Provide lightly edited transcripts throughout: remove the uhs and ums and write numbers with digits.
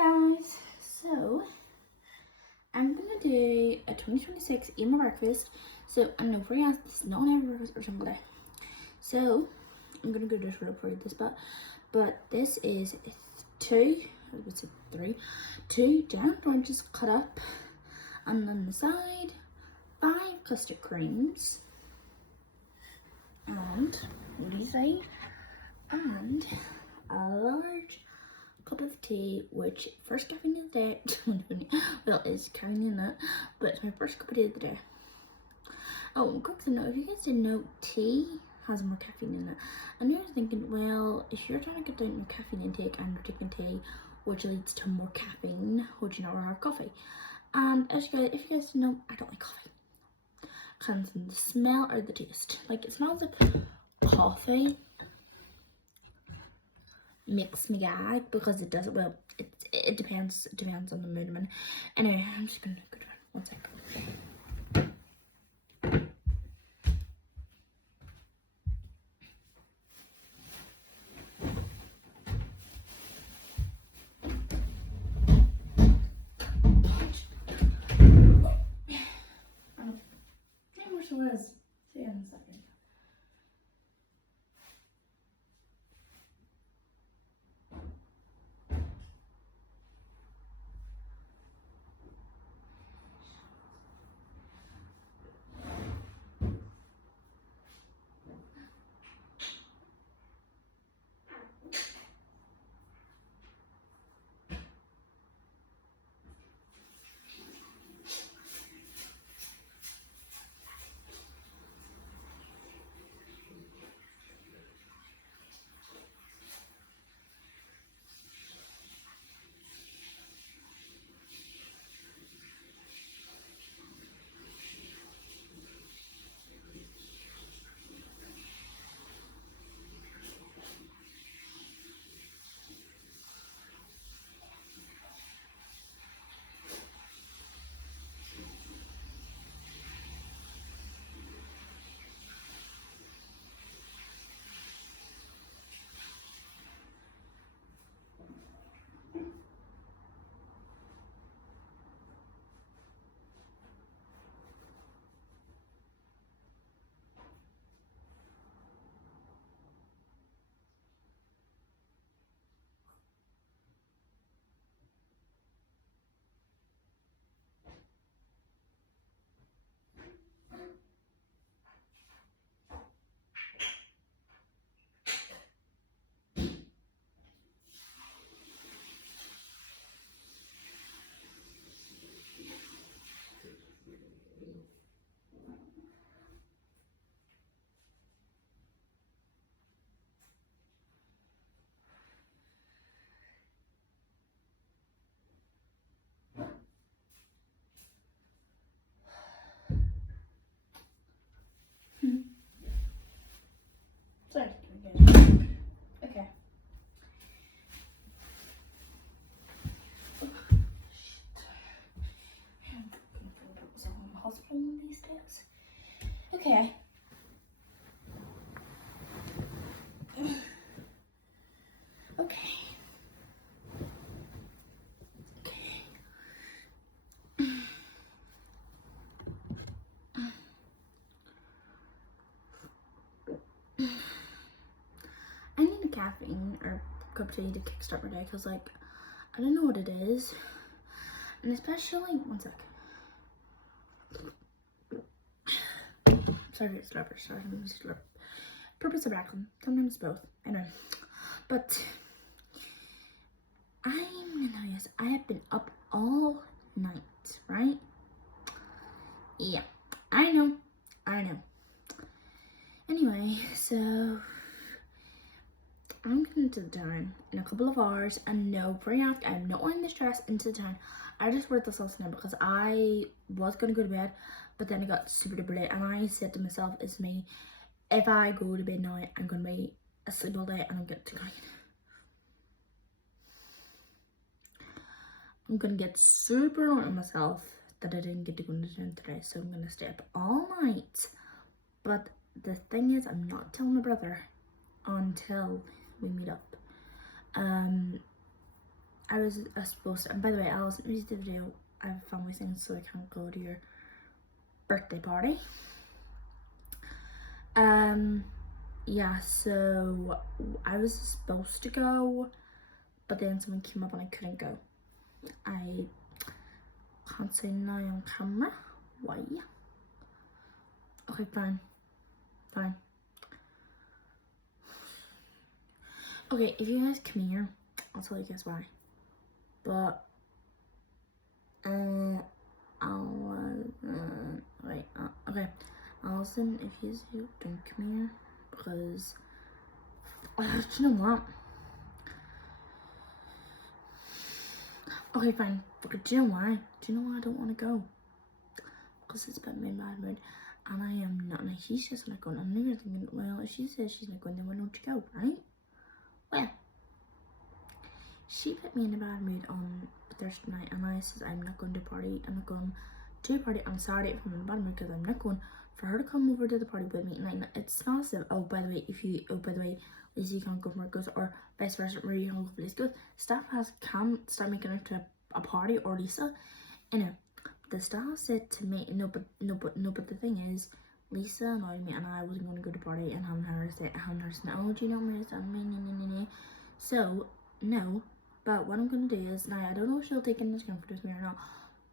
guys, so I'm gonna do a 2026 emo breakfast. So I know for you guys, this is not an breakfast or something. So I'm gonna go just record this, but this is three giant oranges cut up, and on the side 5 custard creams, and what do you say? And a large cup of tea, which first caffeine of the day. Well, it's caffeine in it, but it's my first cup of tea of the day. Oh, quick to know, if you guys didn't know, tea has more caffeine in it. And you're thinking, well, if you're trying to get down your caffeine intake and you're taking tea, which leads to more caffeine, would you not rather have coffee? And if you guys didn't know, I don't like coffee. Kind of the smell or the taste. Like, it smells like coffee makes me gag because it doesn't. Well, it depends on the mood I'm in. Anyway, I'm just gonna go down 1 second. How much it was? See you in a second. Sorry. Okay. Oh, shit. I'm gonna put myself in the hospital one of these days. Okay. Okay. I need a caffeine or cup of tea to kickstart my day because, like, I don't know what it is. And especially, 1 sec. Sorry, it's slurper. Sorry, I'm just slurp. Purpose of acting. Sometimes both. I know. But I'm gonna tell you this. I have been up all night, right? Yeah. I know. Anyway, so I'm going to the town in a couple of hours, and no, bring out, I'm not wearing this dress into the town. I just wore this last night because I was going to go to bed, but then it got super duper late, and I said to myself, it's me, if I go to bed now, I'm going to be asleep all day, and I'm going to get super annoyed with myself that I didn't get to go to the gym today, so I'm going to stay up all night. But the thing is, I'm not telling my brother until we meet up. I was supposed to, and by the way, Alison, the other day, I have family things, so I can't go to your birthday party. Yeah, so I was supposed to go, but then someone came up and I couldn't go. I can't say now on camera why. Okay, fine. Okay, if you guys come here, I'll tell you guys why. But okay, Alison, if you don't come here, because do you know what? Okay, fine. But do you know why? Do you know why I don't want to go? Because it's put me in bad mood, and I am not. Like, she's just not going. I'm never thinking, well, if she says she's not going, then why don't you go, right? Well, she put me in a bad mood on Thursday night, and I says I'm not going to party. I'm not going to a party on Saturday if I'm in a bad mood, because I'm not going for her to come over to the party with me. And it's not as if, oh by the way, Lisa, you can't go for Marcos, or vice versa, Maria, you can't go for Lisa. Staff can start making it to a party, or Lisa. The staff said to me, no, but the thing is, Lisa annoyed me, and I wasn't going to go to the party, and having her say, oh, do you know me? So no. But what I'm gonna do is, now I don't know if she'll take in this comfort with me or not,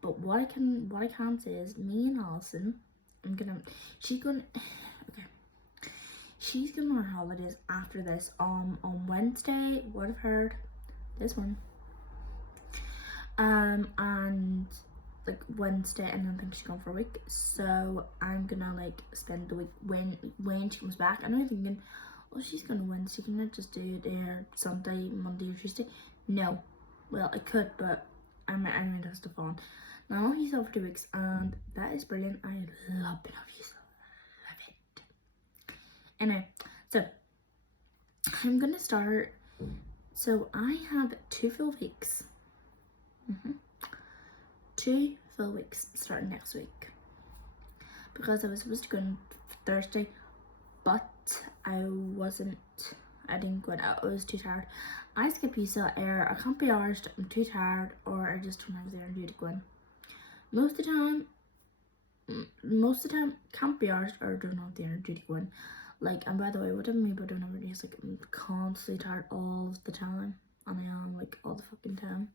but what I can say is, me and Alison, she's going on her holidays after this on Wednesday, would have heard this one, and like Wednesday, and then I think she's gone for a week, so I'm gonna like spend the week when she comes back. And I'm thinking, well, she's gonna Wednesday, can I just do it there Sunday, Monday or Tuesday? No. Well, I could, but I might have stuff on. Now he's off for 2 weeks, and that is brilliant. I love being off. Love it. Anyway, so I'm gonna start. So I have 2 full weeks. 2 full weeks starting next week, because I was supposed to go on Thursday, but I didn't go out. I was too tired. I skip pizza air. I can't be arsed. I'm too tired, or I just don't have the energy to go in. Most of the time, can't be arsed, or don't have the energy to go in. Like, and by the way, what I mean by don't have energy is like I'm constantly tired all the time, and I am like all the fucking time.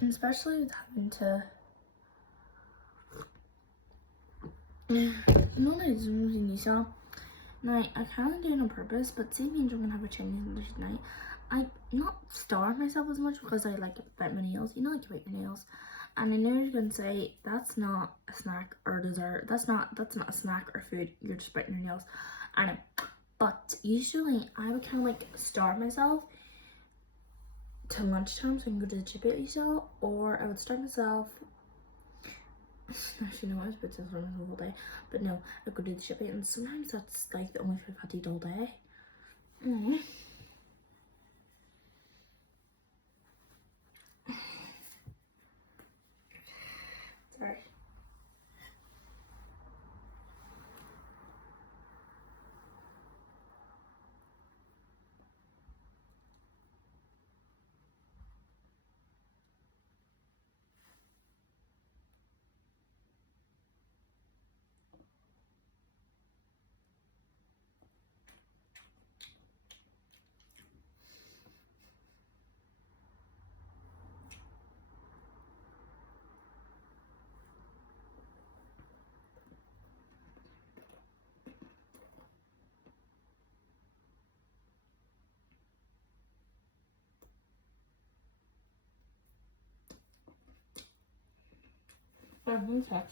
And especially with having to, now I kind of do it on purpose, but see me and John gonna have a Chinese English night. I not starve myself as much, because I like to bite my nails. You know, like to bite your nails. And I know you're gonna say that's not a snack or dessert. That's not a snack or food. You're just biting your nails. I know, but usually I would kind of like starve myself to lunchtime so I can go to the chippy that you saw, or I would starve myself. Actually, no, I was a bit for myself all day, but no, I could do the chippy, and sometimes that's like the only food I've had to eat all day. Sorry. One sec.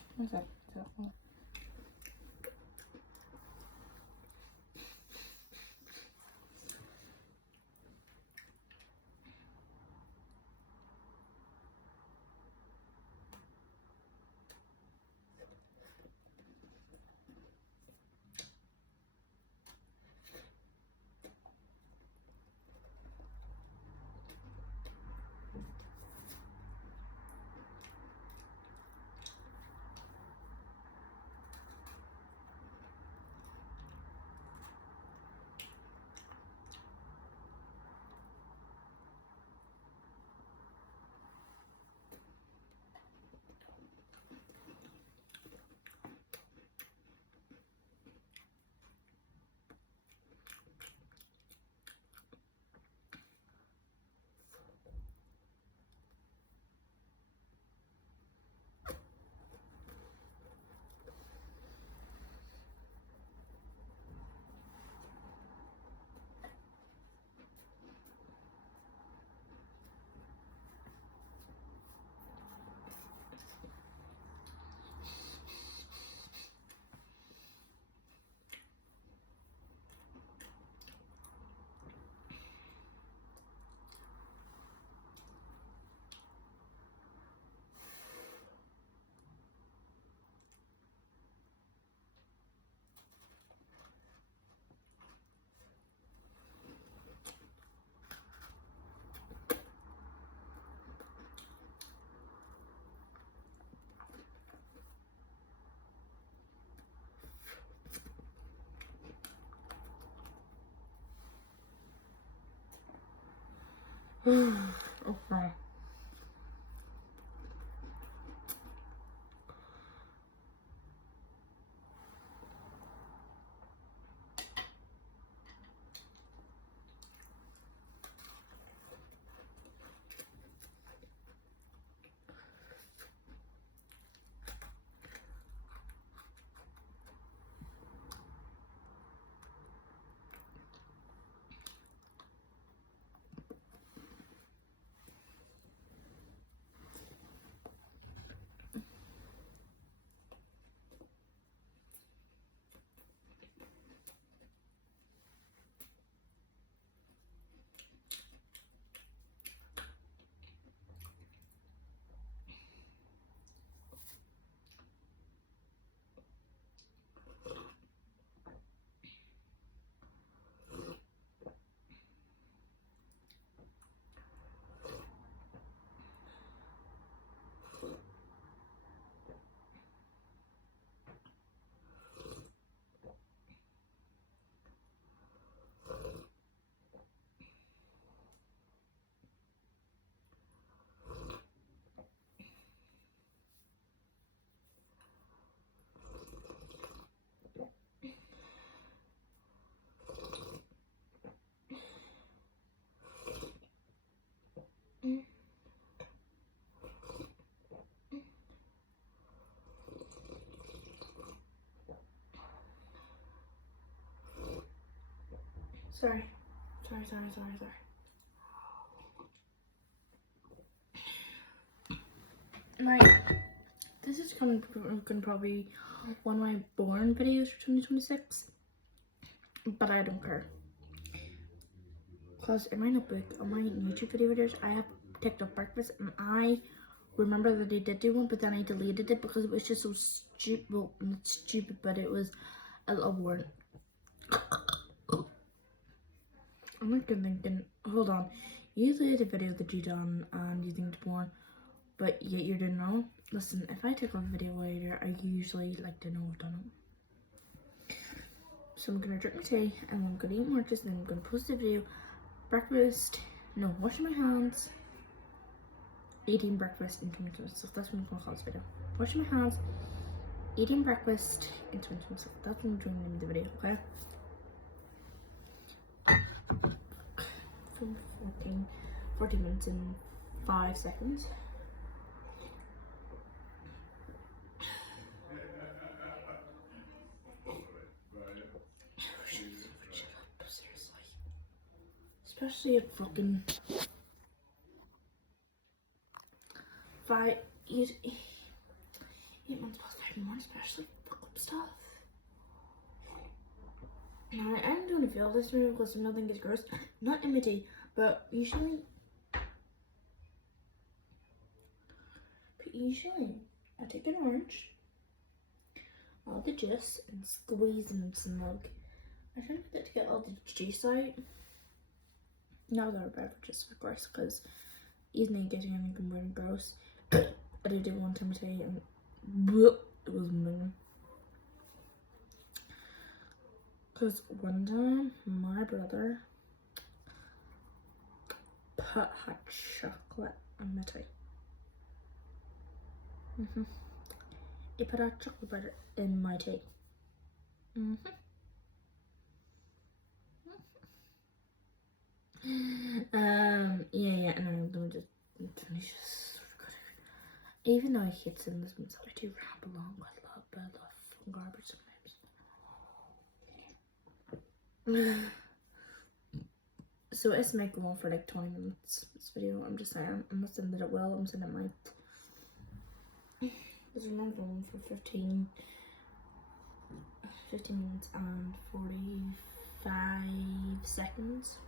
Okay. Sorry. This is gonna probably one of my born videos for 2026, but I don't care. Because in my notebook, on my YouTube videos, I have TikTok breakfast, and I remember that I did do one, but then I deleted it because it was just so stupid. Well, not stupid, but it was a little boring. I'm not good thinking, hold on, you did a video that you done and you think it's boring, but yet you didn't know. Listen, if I take off a video later, I usually like to know I've done it. So I'm gonna drink my tea and I'm gonna eat more just then I'm gonna post the video. Breakfast, no, washing my hands, eating breakfast in 2026. So that's what I'm gonna call this video. Washing my hands, eating breakfast in 2026. That's what I'm doing in the video, okay? 14 minutes and 5 seconds. Seriously. Especially at fucking 8 months past 5 in the morning, especially fuck up stuff. Now I'm gonna feel this maybe because nothing is gross. Not in my tea, but usually I take an orange, all the juice, and squeeze in some milk. I try to get all the juice out. Not other beverages, of course, because easily getting anything weird and gross. I did it one time today and it was amazing. Because one time my brother put hot chocolate on my tea. He put hot chocolate butter in my tea. Yeah, and I'm gonna just finish this. Even though I hate sitting this one, I do rap along with a little bit of garbage sometimes. So it's might go on for like 20 minutes, this video. I'm just saying, I'm not saying that it will, I'm saying it might. This is not going for 15 minutes and 45 seconds.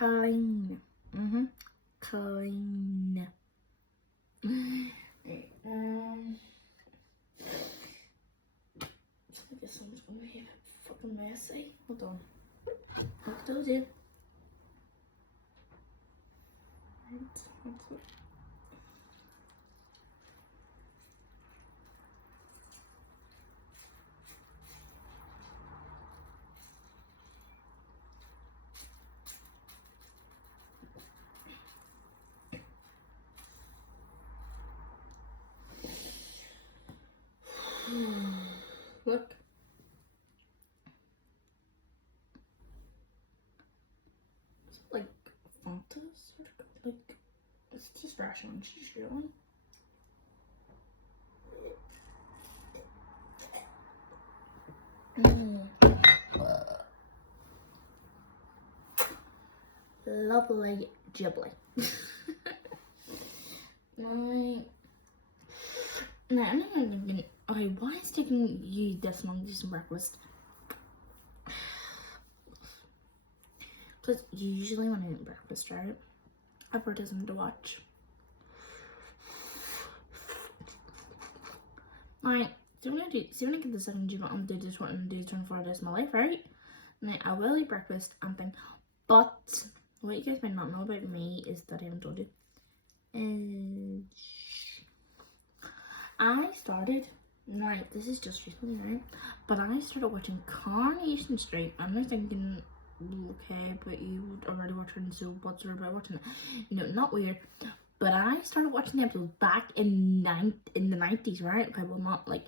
clean. Clean. Right, so I guess someone's gonna be fucking messy. Hold on. Look those in. Right, that's it. Look. It's like Fanta sort of like it's just ration cheese really. Lovely Ghibli. Now, I'm not even. Okay, why is it taking you this long to do some breakfast? Because usually when I eat breakfast, right, I've heard something to watch. Like, so when I get the second gym, I'm gonna do this one and do 24 days of my life, right? And then I will eat breakfast and thing. But what you guys might not know about me is that I haven't told you. And I started, right, this is just recently, right? But I started watching Coronation Street. I'm not thinking, okay, but you already watched it, so what's there about watching it? You know, not weird. But I started watching the episodes back in the 90s, right? Okay, well, not like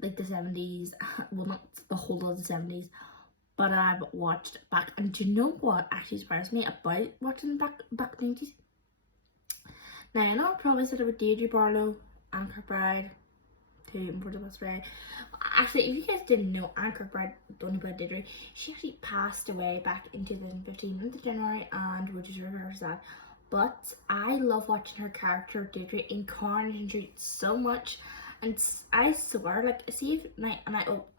the 70s. Well, not the whole of the 70s. But I've watched back. And do you know what actually surprised me about watching back in the 90s? Now, I know I probably said about Deirdre Barlow, Anne Kirkbride, for the best way. Actually, if you guys didn't know, Anne Kirkbride, don't know about Deirdre, she actually passed away back in 2015, month of January, and which is really, really sad. But I love watching her character Deirdre in Coronation Street so much, and I swear, like, see if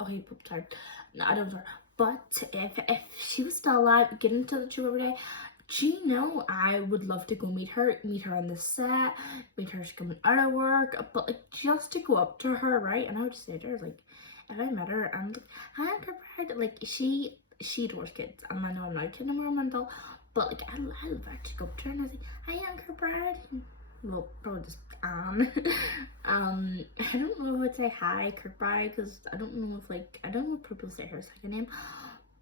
okay, sorry, no, I don't know, but if she was still alive, get into the show every day, do you know, I would love to go meet her on the set, meet her coming out of work, but like just to go up to her, right? And I would just say to her, like, if I met her and like, hi, Anne Kirkbride, like she adores kids, and I know I'm not kidding her mental, but like I love to go up to her and I was like, hi, Anne Kirkbride. Well, probably just Anne. I don't know if I would say hi Kirkbride because I don't know if people say her second name,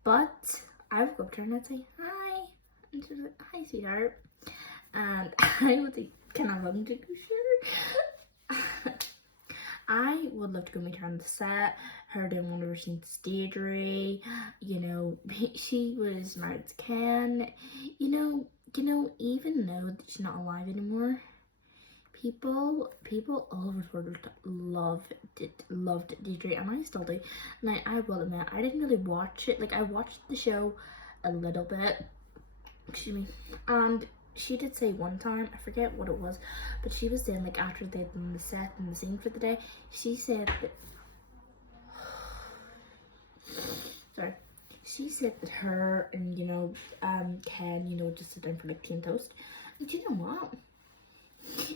but I would go up to her and I'd say hi. And she was like, hi, sweetheart. And I would like, can I run to go sure? I would love to go meet her on the set. Heard in one of her scenes, Deirdre. You know, she was married to Ken. You know, even though that she's not alive anymore, people all over the world loved Deirdre, and I still do. Now, I will admit, I didn't really watch it. Like, I watched the show a little bit. Excuse me. And she did say one time, I forget what it was, but she was saying, like, after they'd done the set and the scene for the day, she said that sorry, she said that her and Ken, just sit down for like tea and toast. And do you know what?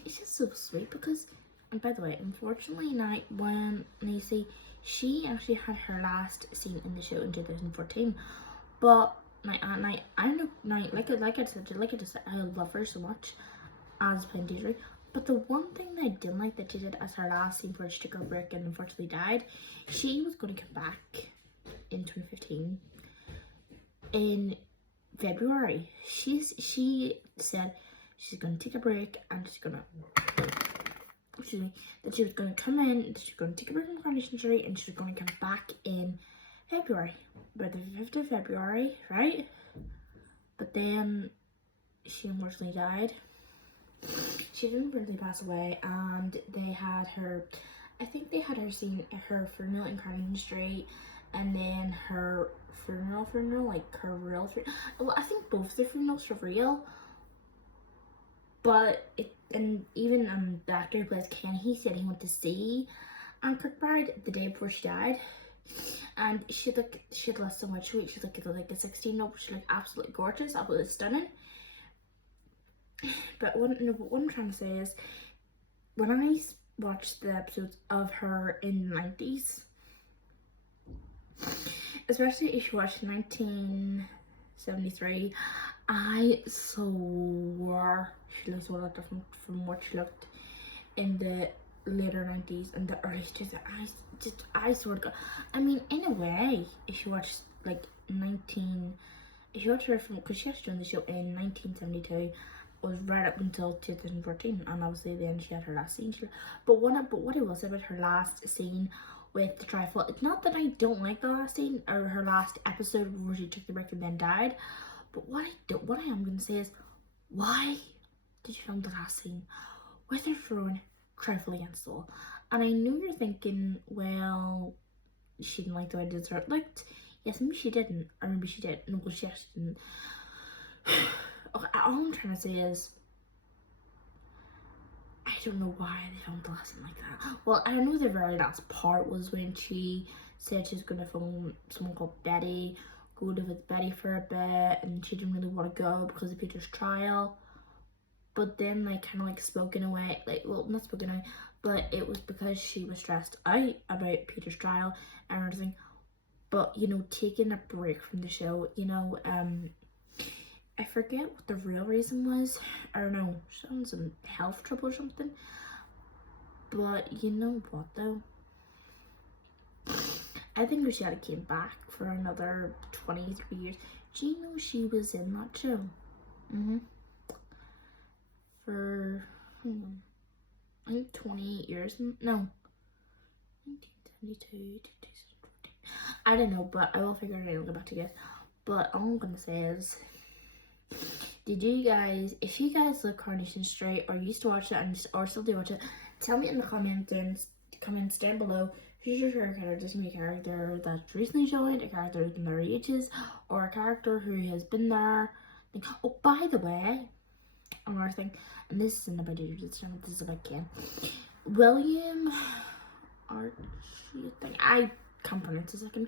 It's just so sweet because, and by the way, unfortunately now when Lacey, she actually had her last scene in the show in 2014, but my aunt, I don't know, like I just said, I love her so much as playing Deirdre. But the one thing that I didn't like that she did as her last scene before she took her break and unfortunately died, she was going to come back in 2015 in February. She said she's going to take a break and she's going to, excuse me, that she was going to come in, that she was going to take a break from Coronation Street and she was going to come back in February, by the 5th of February, right? But then she unfortunately died. She didn't really pass away, and they had her, I think they had her scene at her funeral in Coronation Street, and then her funeral, like her real funeral. Well, I think both the funerals were real, but and even the actor who plays Ken, he said he went to see Anne Kirkbride the day before she died. And she had lost so much weight. She looked like a 16-year-old. She looked absolutely gorgeous, absolutely stunning. But what I'm trying to say is, when I watched the episodes of her in the 90s, especially if you watched 1973, I swore she looks a lot different from what she looked in the later 90s and the early 2000s. I swear to God. I mean, in a way, if you watch like if you watch her from, because she actually joined the show in 1972, was right up until 2014, and obviously then she had her last scene. But what I will say about her last scene with the trifle, it's not that I don't like the last scene or her last episode where she took the break and then died, but what I am going to say is, why did you film the last scene with her throwing trifle against the wall? And I know you're thinking, well, she didn't like the way Deirdre looked. Yes, maybe she didn't, or maybe she did. No, she actually didn't. Okay, all I'm trying to say is, I don't know why they filmed the last scene like that. Well, I know the very last part was when she said she was going to film someone called Betty, go live with Betty for a bit, and she didn't really want to go because of Peter's trial. But then, like, kind of like spoken away, like, well, not spoken away, but it was because she was stressed out about Peter's trial and everything. But, you know, taking a break from the show, you know, I forget what the real reason was. I don't know, she had some health trouble or something. But you know what though? I think if she had came back for another 23 years, do you know she was in that show? For, I think 28 years. No, 1972, 2014. I don't know, but I will figure it out and go back to guess. But all I'm gonna say is, did you guys, if you guys love Coronation Street or used to watch it and or still do watch it, tell me in the comments down below who's your favorite character. Does it be a character that's recently joined, a character who's been there ages, or a character who has been there? Oh, by the way, another thing, and this isn't about Deirdre this time, this is about Ken. William Archie, I can't pronounce his second,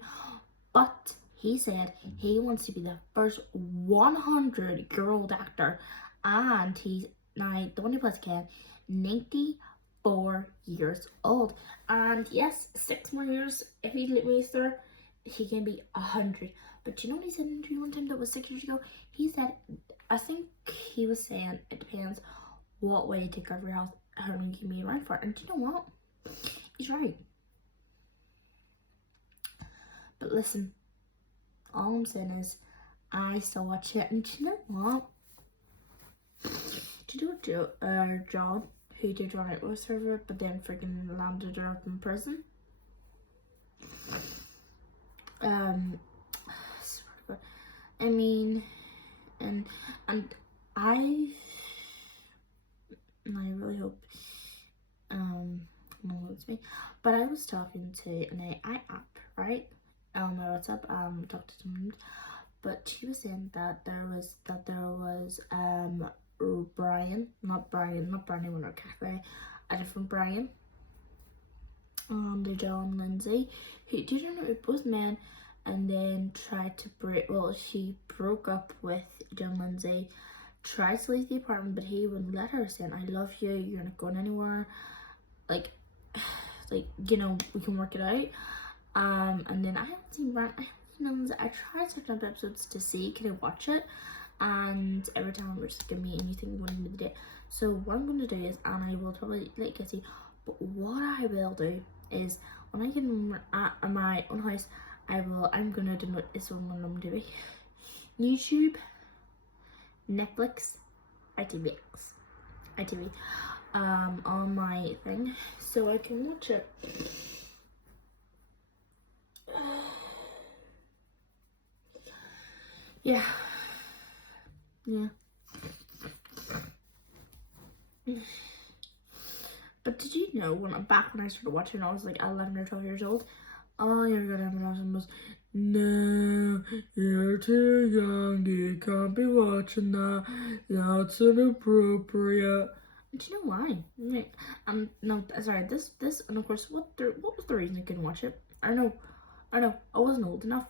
but he said he wants to be the first 100-year-old actor, and he's now, the one who plays Ken, 94 years old. And yes, 6 more years, if he waits there, he can be 100. But you know what he said in an interview one time that was 6 years ago? He said, I think he was saying it depends what way you take care of your health, how long you can be around for. And do you know what? He's right. But listen, all I'm saying is, I still watch it, and do you know what? Do you know John, who did run out with server, but then freaking landed her up in prison? I mean, and I really hope, no, it's me, but I was talking to an AI app, right? My WhatsApp, talked to someone, but she was saying that there was Brian, not Brian Winter Cafe, a different Brian, the John Lindsay, who, do you know, both men, and then tried to she broke up with John Lindsay, tried to leave the apartment, but he wouldn't let her, saying, I love you, you're not going anywhere, like, you know, we can work it out. And then I haven't seen Brian, I tried certain episodes to see, can I watch it? And every time it was just give me anything you wanted me to do. So what I'm going to do is, and I will probably let you see, but what I will do is, when I get at my own house, I'm going to download this one on TV, YouTube, Netflix, ITV, on my thing, so I can watch it. Yeah. But did you know, when I started watching, I was like 11 or 12 years old. Oh, you're gonna have an awesome. No, you're too young. You can't be watching that. That's inappropriate. Do you know why? No, sorry. This, and of course, what was the reason I couldn't watch it? I know. I wasn't old enough.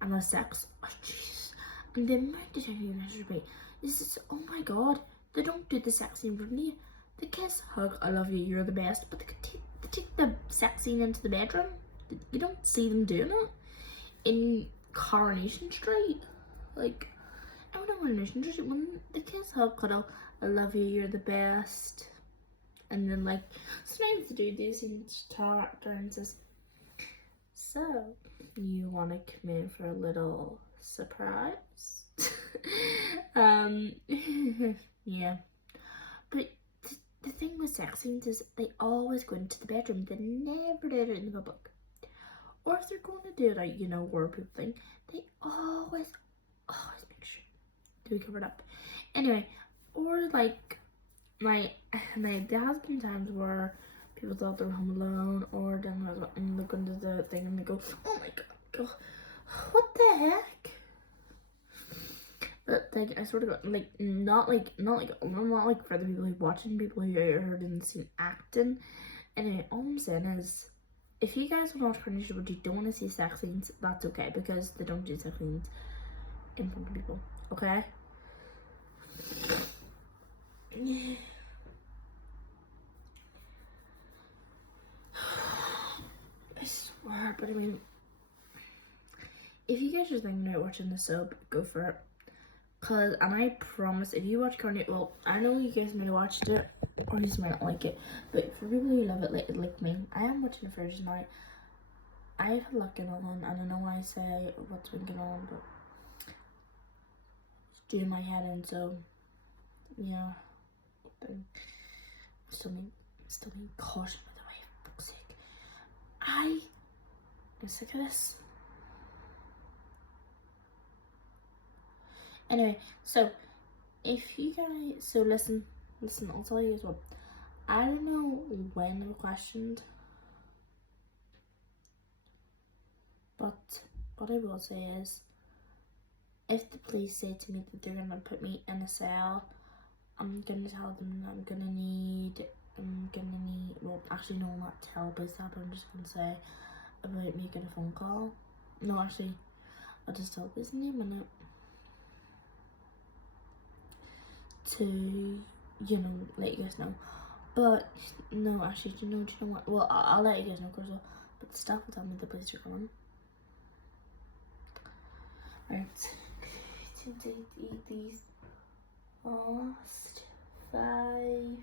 And the sex. Oh, jeez. And the amount of time you masturbate. This is, oh my god. they don't do the sex scene from you. The kiss, hug, I love you, you're the best. But they take the sex scene into the bedroom. You don't see them doing it in Coronation Street. Like, I don't know, Coronation Street, when the kiss, hug, cuddle, I love you, you're the best. And then, like, sometimes the dude does and talk and says, so, you want to come in for a little surprise? Yeah. But the thing with sex scenes is they always go into the bedroom. They never do it in the public. Or if they're going to do it out, you know, where people think, they always make sure to be covered up. Anyway, or like, there has been times where people thought they were home alone, or then and look into the thing and they go, oh my god, what the heck? But like, I sort of got like not like for the people who watching, people who didn't see acting. Anyway, all I'm saying is, if you guys want to watch Coronation but you don't want to see sex scenes, that's okay, because they don't do sex scenes in front of people. Okay. I swear, but I mean, if you guys are thinking about watching the soap, go for it. And I promise, if you watch Coronation, well, I know you guys might have watched it, or you just might not like it, but for people who love it like me, I am watching it first night. I have a lot going on. I don't know why I say what's been going on, but it's doing my head in, so yeah. I'm still being cautious, by the way, for fuck's sake. I'm sick of this. Anyway, so if you guys, so listen, I'll tell you as well. I don't know when they were questioned, but what I will say is, if the police say to me that they're gonna put me in a cell, I'm gonna tell them that I'm gonna need, well, actually no, not tell police that, but I'm just gonna say about making a phone call. No, actually, I'll just tell police in a minute to, you know, let you guys know. But no, actually, do you know what? Well, I'll let you guys know, of course. But the staff will tell me the police are coming. Right, to eat these last 5.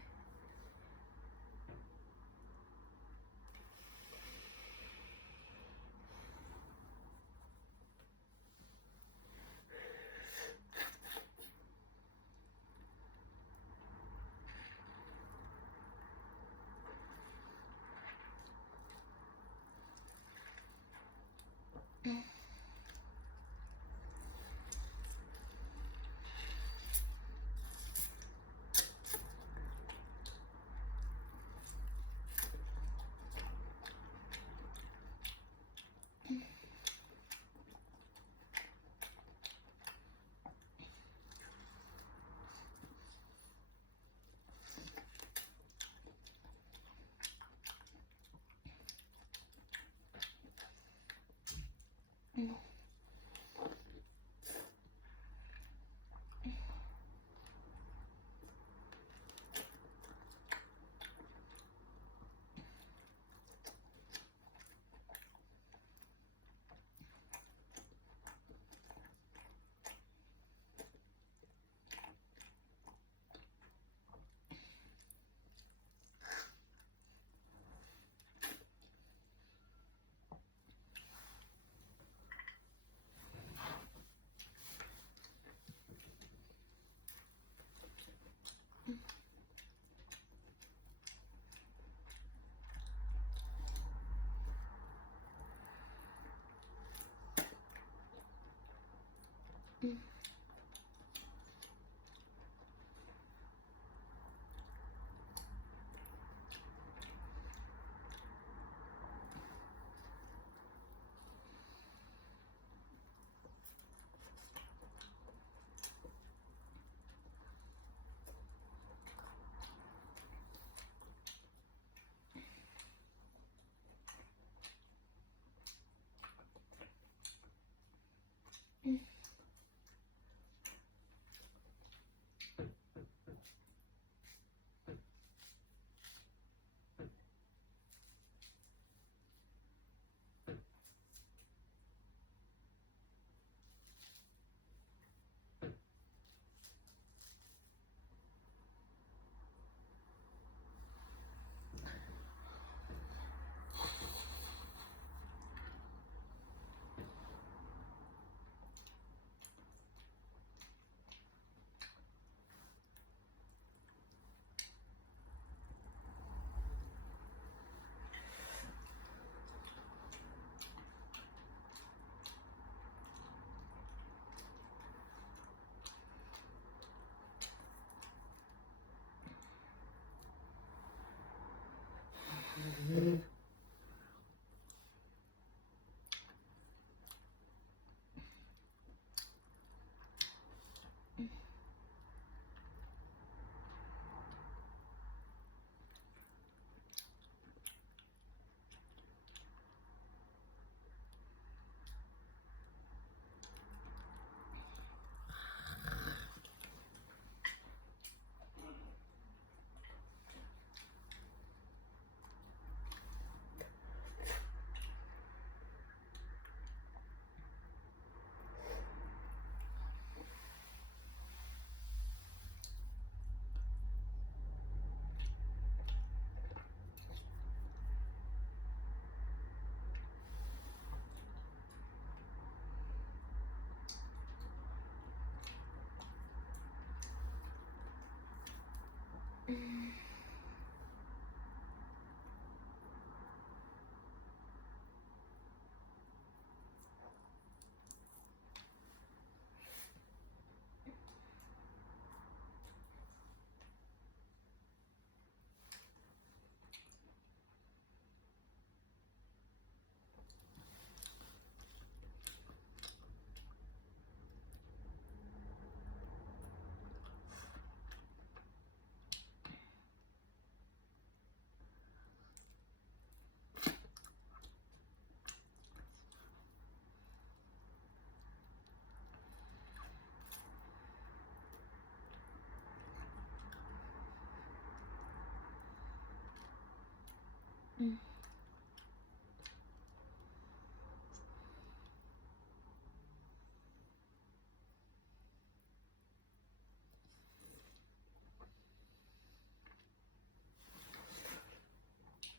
Mm.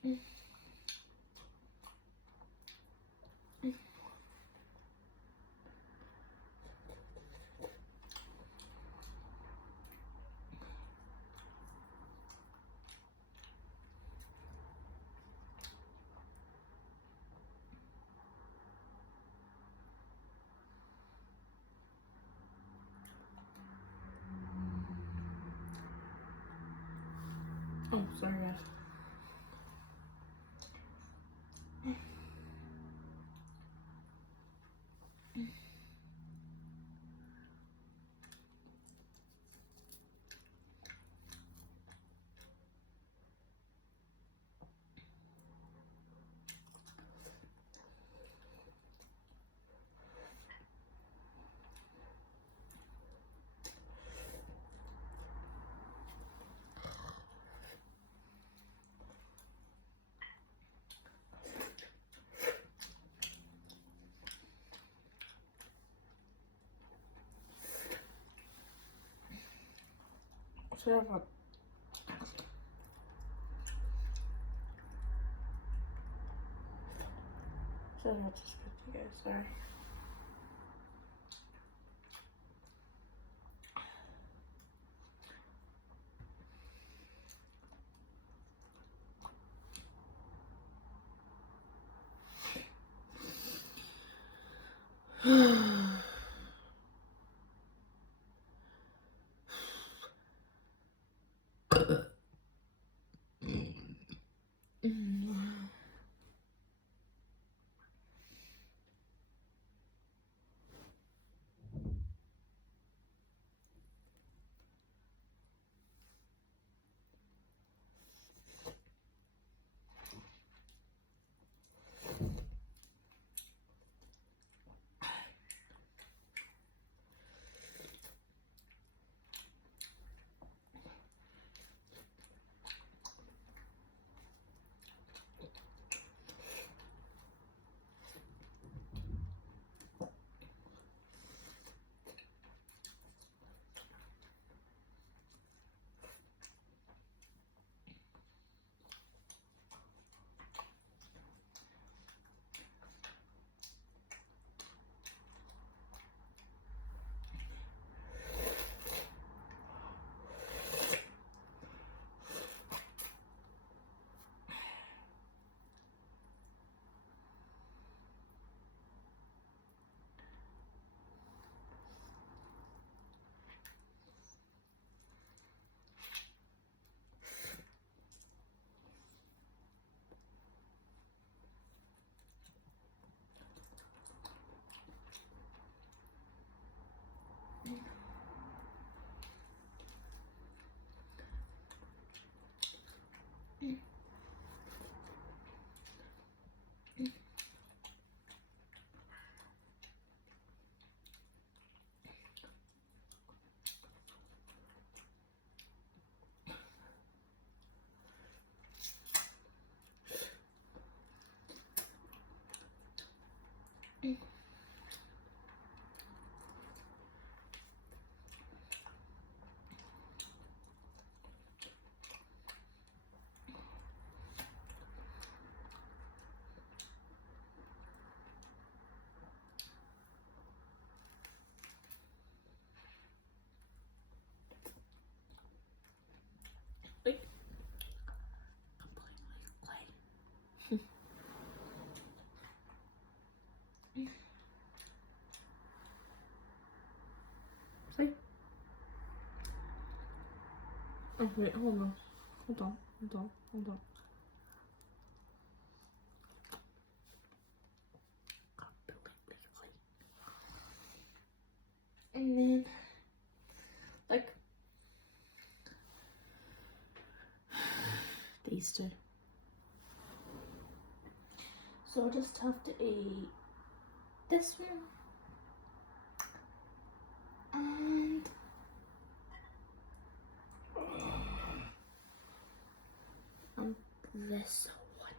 Mm. Mm. Oh, sorry guys. Sorry about to skip you guys, sorry. Wait. See? Oh wait, hold on. Hold on. And then, like, these two. So I just have to eat this one and this one.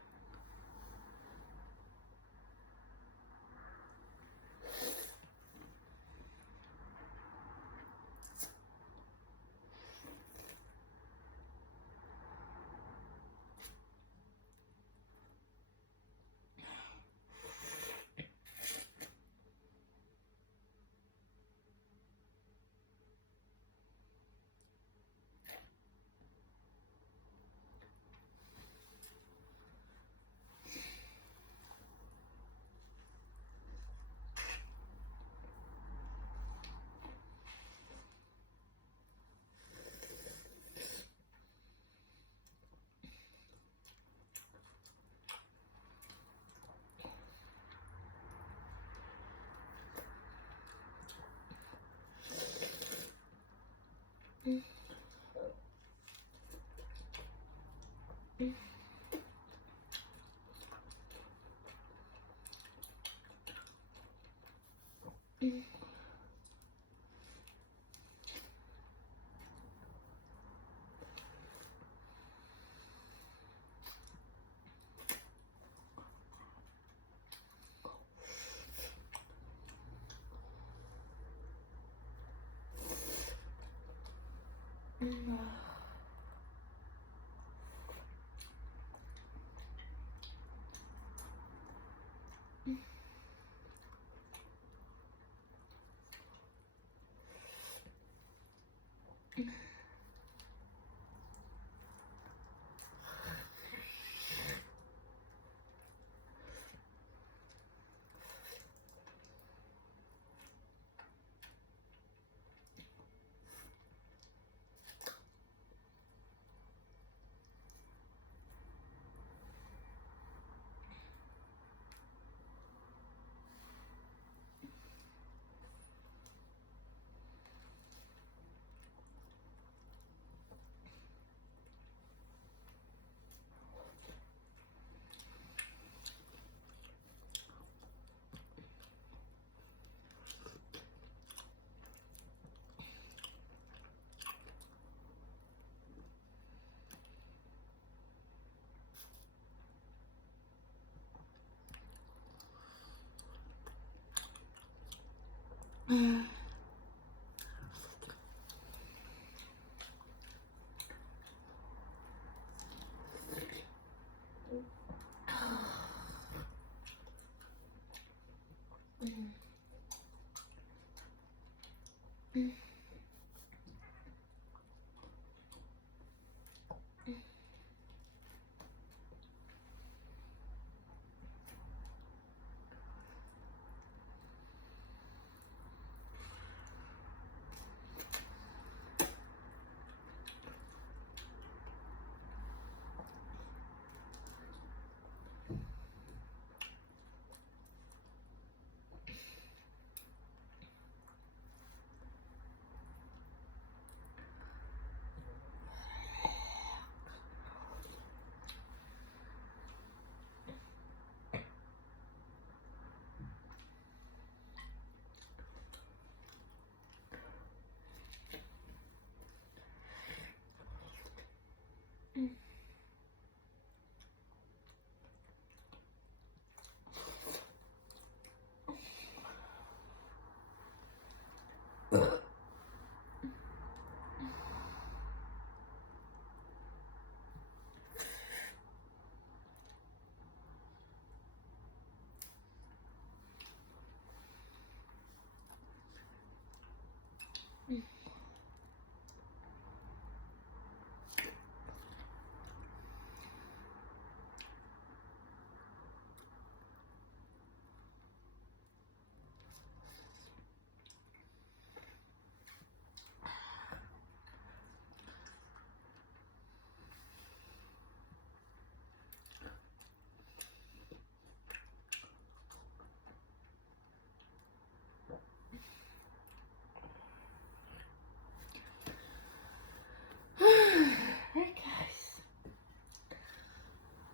Alright, guys.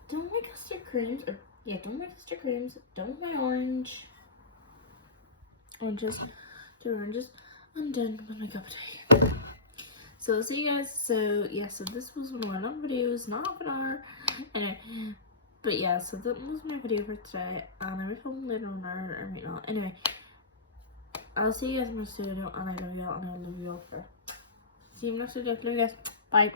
Don't my custard creams, or yeah, don't my custard creams, don't my orange. And just two oranges. I'm done with my cup of tea. So I'll see you guys. So yeah, so this was one of my videos, not half an hour. Anyway, but yeah, so that was my video for today. And I might film later on or I might not. Anyway, I'll see you guys in my studio, and I love y'all, and I love you all for. See you next video. Love you guys. Bye.